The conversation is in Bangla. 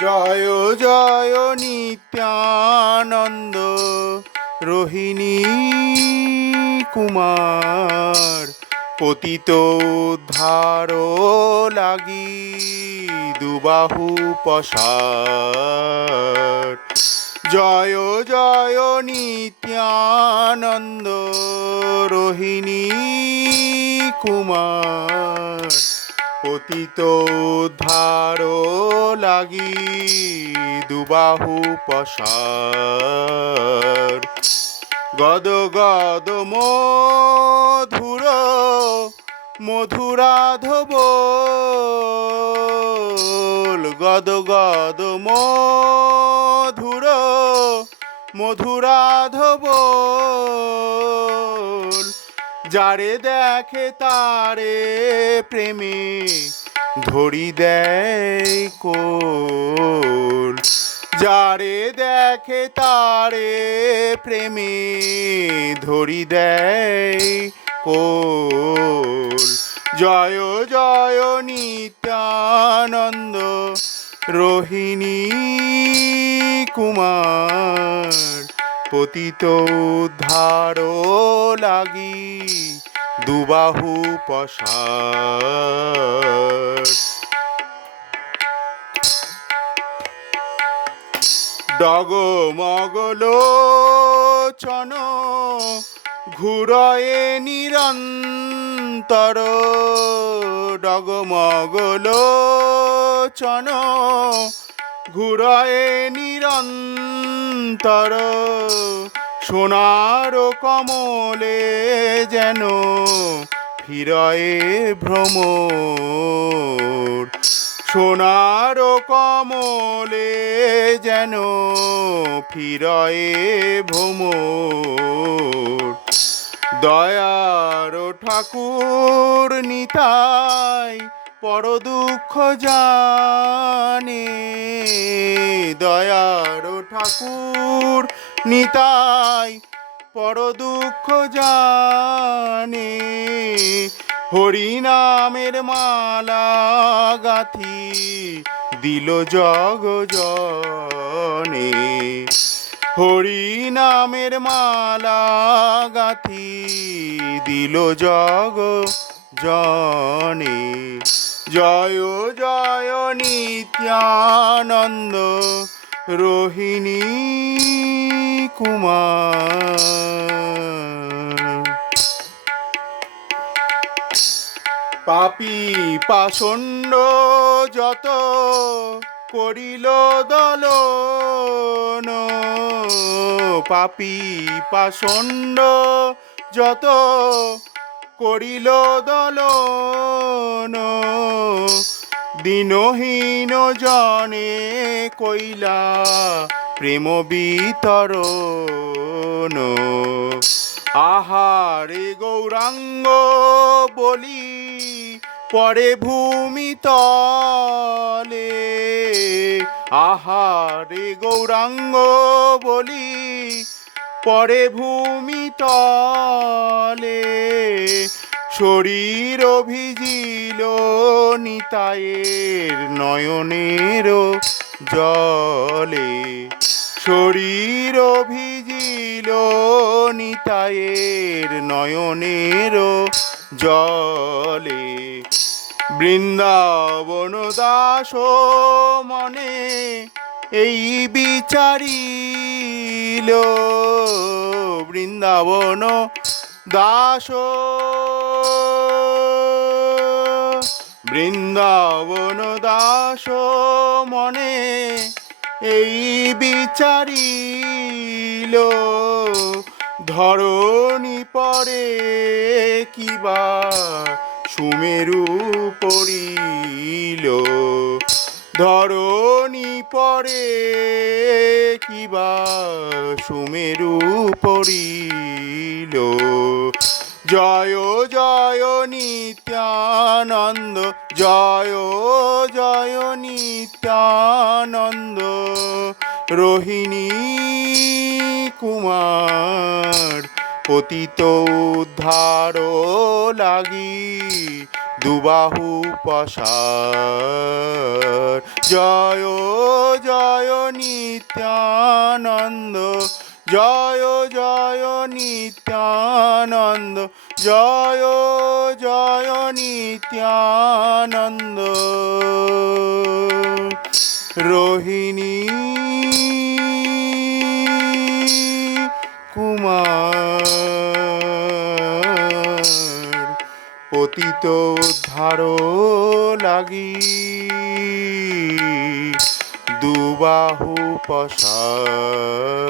জয় জয় নিত্যানন্দ। রোহিণী কুমার, পতিত উদ্ধার লাগি দুবাহু পসার। জয় জয় নিত্যানন্দ, রোহিণী কুমার। পতিত উদ্ধার লাগি দুবাহু পসার গদ গদ মধুর মধুরাধব। গদ গদ মধুর মধুরাধব। যারে দেখে তারে প্রেমে ধরি দেয় কোল। যারে দেখে তারে প্রেমে ধরি দেয় কোল। জয় জয় নিত্যানন্দ রোহিণী কুমার। পতিত উদ্ধার লাগি দুবাহু পসার। ডগ মগল চন ঘুরয়ে নিরন্তর। ডগ মগল চন ঘুরয়ে নিরন্তর, সোনার কমলে যেন ফিরয়ে ভ্রমর। সোনার কমলে যেন ফিরয়ে ভ্রমর। দয়ার ঠাকুর নিতাই পর দুঃখ জানে, দয়ার ঠাকুর নিতাই। পর দুঃখ জানে, হরিনামের মালা গাথি দিল জগ জনে। হরি নামের মালা গাথি দিল জগ জনে। জয় জয় নিত্যানন্দ রোহিণী কুমার। পাপি পাষণ্ড যত করিল দলন পাপি পাষণ্ড যত করিল দলন দিনহীন জনে কইলা প্রেম বিতরণ আহারে গৌরাঙ্গ বলি, পরে ভূমি তলে। আহারে গৌরাঙ্গ বলি, পরে ভূমি তলে। শরীর ভিজিল নিতায়ের নয়নের জলে শরীর ভিজিল নিতায়ের নয়নের জলে। বৃন্দাবন দাস মনে এই বিচারিল। বৃন্দাবন দাস বৃন্দাবন দাস মনে এই বিচারিল। ধরণী পরে কিবা সুমেরু পড়িল। ধরণী পরে কিবা সুমেরু পড়িল। জয় জয়, নিত্যানন্দ জয় জয় নিত্যানন্দ রোহিণী কুমার পতিত উদ্ধার লাগি দুবাহু পসার। জয় জয় নিত্যানন্দ জয় জয় নিত্যানন্দ জয় জয় নিত্যানন্দ। রোহিণী কুমার পতিত উদ্ধার লাগি। দুবাহু পসার